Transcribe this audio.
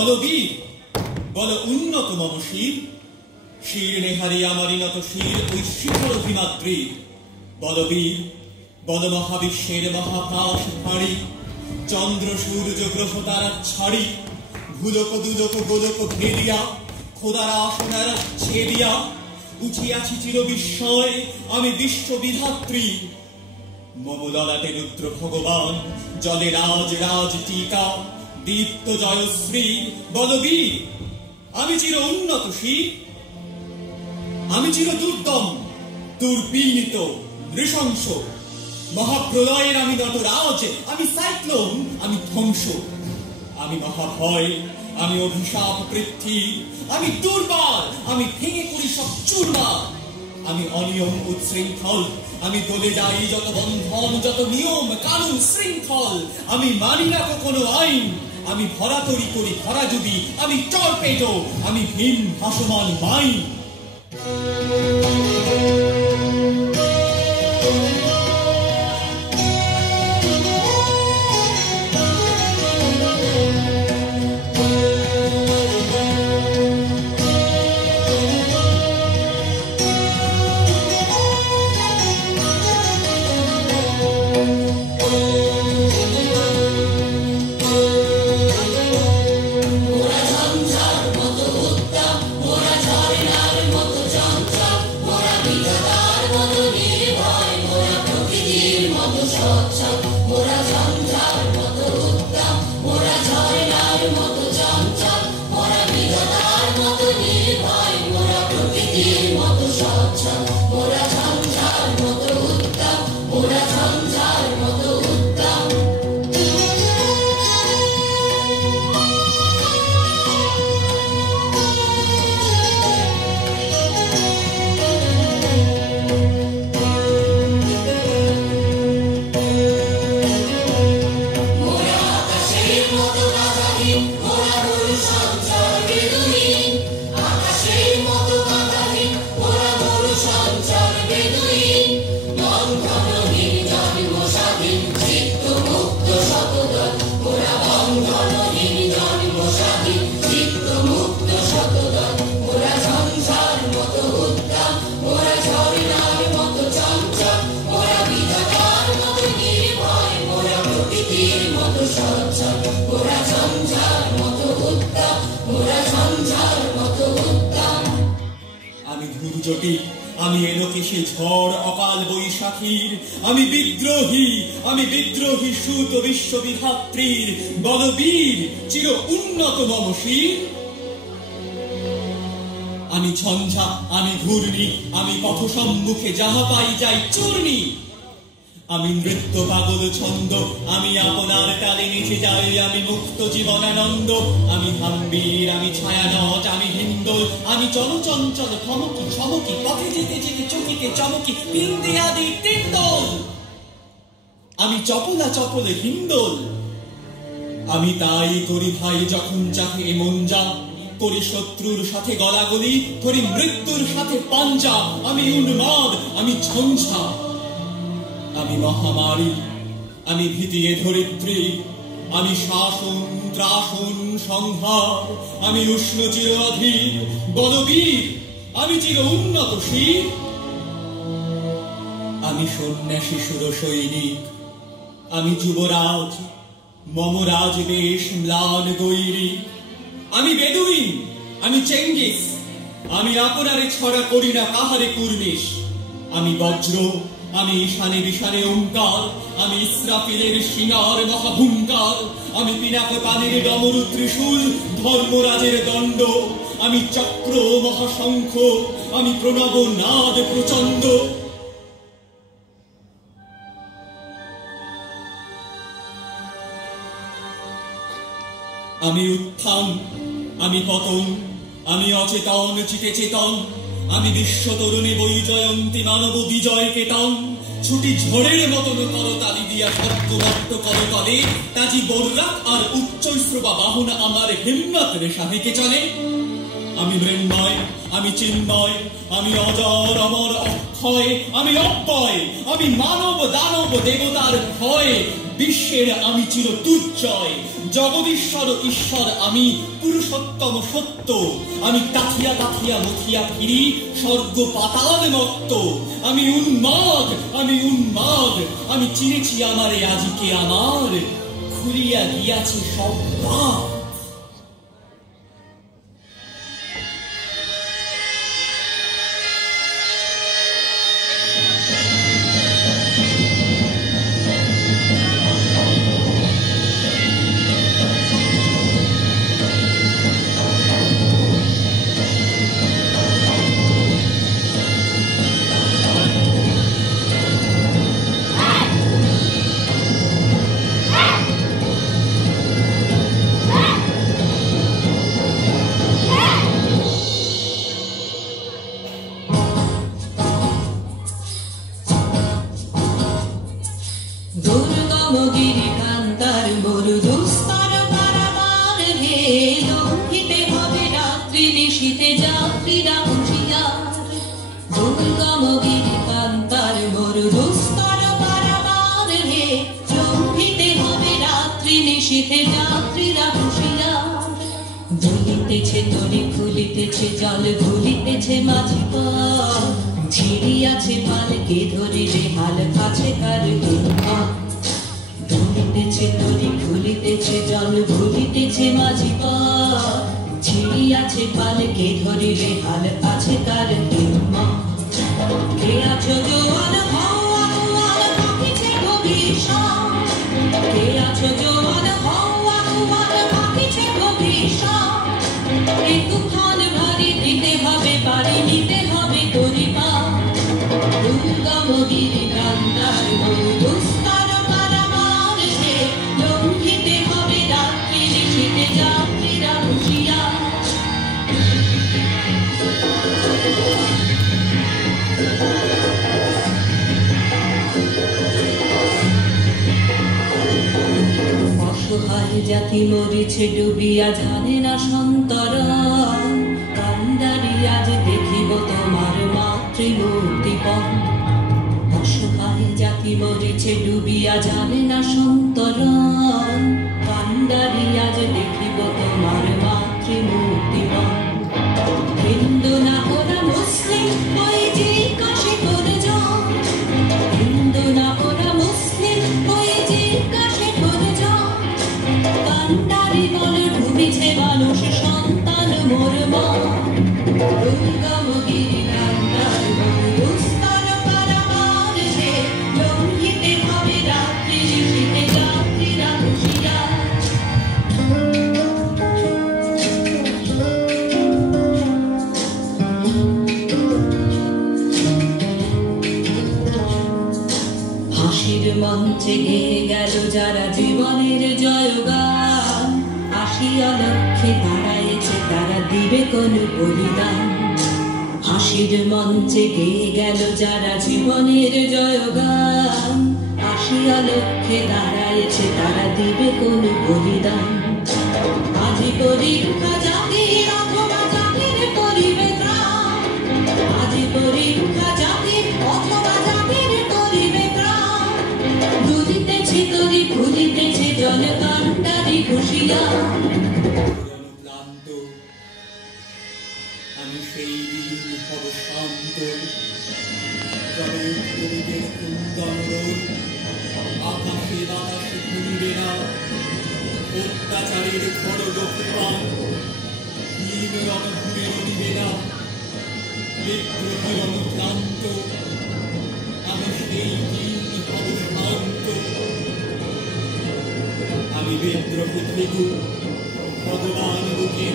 বলবীর বল উন্নত মম শির, শির নেহারি আমারি নত শির ওই শিখর অভিমাত্রী। বলবীর বল মহাবিশ্বের মহাকাশ ফাঁড়ি, চন্দ্র সূর্য গ্রহ তারা ছাড়ি, ভুলোক দুলোক গোলক ঘেরিয়া খোদার আসনার ছেদিয়া উঠিয়াছি চির বিস্ময় আমি বিশ্ববিধাত্রী। মম ললাটে রুদ্র ভগবান জলে রাজ রাজ টিকা দীপ্ত জয়শ্রী। বলবীর আমি চির উন্নত শির, আমি চির দুর্দম দুর্বিনীত নৃশংস। মহাপ্রলয়ের আমি নটরাজ, আমি সাইক্লোন, আমি ধ্বংস। আমি মহাভয়, আমি অভিশাপ পৃথ্বী, আমি দুর্বার, আমি ভেঙে করি সব চুরমার। আমি অনিয়ম উচ্ছৃঙ্খল, আমি দলে যাই যত বন্ধন যত নিয়ম কানুন শৃঙ্খল। আমি মানি না কোনো আইন, আমি ভরাতরি করি ভরা যদি, আমি টর্পেডো, আমি ভীম ভাসমান মাইন। আমি এলোকেশে ঝড় অকাল বৈশাখীর, আমি বিদ্রোহী, আমি বিদ্রোহী সুত বিশ্ববিধাত্রীর। বলবীর চির উন্নত মম শির। আমি ঝঞ্ঝা, আমি ঘূর্ণি, আমি পথ সম্মুখে যাহা পাই যাই চূর্ণি। আমি নৃত্য পাগল ছন্দ, আমি আপনার তালে নেচে যাই, আমি মুক্ত জীবনানন্দ। আমি হাম্বীর, আমি ছায়ানট, আমি হিন্দোল, আমি চলচঞ্চল থমকি ছমকি পথে যেতে যেতে চকিতে চমকি পিন্দে আদি তিন্দোল। আমি চপলা চপলে হিন্দোল। আমি তাই করি ভাই যখন চাহে মন যা, করি শত্রুর সাথে গলাগলি, করি মৃত্যুর সাথে পাঞ্জা। আমি উন্মাদ, আমি ঝঞ্ঝা, আমি মহামারী, আমি ভীতিয়ে ধরিত্রী। আমি শাসন ত্রাসন সংহার, আমি উষ্ণ চির অধীর। বলবীর আমি চির উন্নত শির। আমি সন্ন্যাসী সুর সৈনিক, আমি যুবরাজ, মম রাজবেশ ম্লান গৈরিক। আমি বেদুইন, আমি চেঙ্গিস, আমি আপনারে ছড়া করি না কাহারে কুর্নিশ। আমি বজ্র, আমি ঈশানে বিশানে ওঙ্কার, আমি ইসরাফিলের সিঙ্গার মহাহুঙ্কার। আমি পিনাক পানের ডমরু ত্রিশূল, ধর্মরাজের দণ্ড। আমি চক্র মহাশঙ্খ, আমি প্রণব নাদ প্রচণ্ড। আমি উত্থান, আমি পতন, আমি অচেতন চিতে চেতন। আমি বিশ্ব তরুণী বৈজয়ন্তী মানব বিজয় কেতন। ছুটি ঝড়ের মতন করতালি দিয়া সত্যমত্ত করতলে, তাজি বর্রাক আর উচ্চৈশ্রবা বাহন আমার হিম্মত রে সাহেকে চলে। আমি মৃন্ময়, আমি চিন্ময়, আমি অজর অমর অক্ষয়, আমি অব্যয়, আমি মানব দানব দেবতার ভয়। বিশ্বের আমি চির দুর্জয়, জগদীশ্বর ঈশ্বর আমি, পুরুষোত্তম সত্য আমি, কাথিয়া কাথিয়া মথিয়া ফিরি স্বর্গ পাতাল মত্ত। আমি উন্মাদ, আমি উন্মাদ, আমি চিনেছি আমারে আজিকে আমার, খুলিয়া গিয়াছে সব দ্বার। দুর্গম গিরিকান্তার মরু দুস্তর পারাবার হে, লঙ্ঘিতে হবে রাত্রি নিশীথে যাত্রীরা হুঁশিয়ার। দুর্গম গিরিকান্তার মরু দুস্তর পারাবার হে, লঙ্ঘিতে হবে রাত্রি নিশীথে যাত্রীরা হুঁশিয়ার। দুলিতেছে তরি ফুলিতেছে জল ভুলিতেছে মাঝি পথ, ছিড়িয়াছে পালকে ধরে রেহাল কাছে কার দুলিতেছে তরি ফুলিতেছে জল ভুলিতেছে মাঝি পথ, ছিড়িয়াছে পালকে ধরে রেহাল কাছে কার কে আছো জোয়ান হও আকুয়াল পাখিছে গভীর সব, কে আছো জোয়ান হও আকুয়াল পাখিছে গভীর সব। এই তুফান ভারী দিতে হবে পারি নিতে হবে তরি পা। দুর্গম গিরিকান্তার মরু দুস্তর পারাবার হে, লঙ্ঘিতে হবে রাত্রি নিশীথে যাত্রীরা হুঁশিয়ার। অসহায় জাতি মরিছে ডুবিয়া জানে না সন্তরণ, কান্ডারি আজ দেখিব তোমার মাতৃমূর্তিপণ। অসহায় জাতি মরিছে ডুবিয়া জানে না সন্তরণ, কান্ডারি আজ দেখিব তোমার মাতৃমূর্তিপণ। হিন্দু না ওরা মুসলিম ওই জিজ্ঞাসে করে যাও, হিন্দু না ওরা মুসলিম ওই জিজ্ঞাসে করে যাও। কান্ডারি বলে ডুবিছে মানুষ সন্তান মোর মা। দুর্গম গিরিকান্তার মরু দুস্তর পারাবার হে, লঙ্ঘিতে হবে রাত্রি নিশীথে যাত্রীরা হুঁশিয়ার। হাসির মঞ্চে গেয়ে গেল যারা জীবনের জয়গান, আসিয়া লক্ষ্যে দাঁড়ায়েছে তারা দিবে কোন বলিদান। হাসির মঞ্চে গেয়ে গেল যারা জীবনের জয়গান, আসিয়া লক্ষ্যে দাঁড়ায়েছে তারা দিবে কোন বলিদান। আজি পরীক্ষা জাতির অথবা জাতির করিবে ত্রাণ, আজি পরীক্ষা জাতির অথবা জাতির করিবে ত্রাণ। দুলিতেছে তরি ফুলিতেছে জল কান্ডারি হুঁশিয়ার। ক্লান্ত আমি সেই দিন হব শান্ত, যবে উঠবে কুন্দন রোদ, আকাশে বাতাসে ঘুরিবে না অত্যাচারের খড়গ তুফান, হীন রণভূমে রবিবে না বিদ্রোহী অনুক্লান্ত। আমি সেই দিন হব শান্ত, আমি বিদ্রোহী থেকু ভগবান বুকে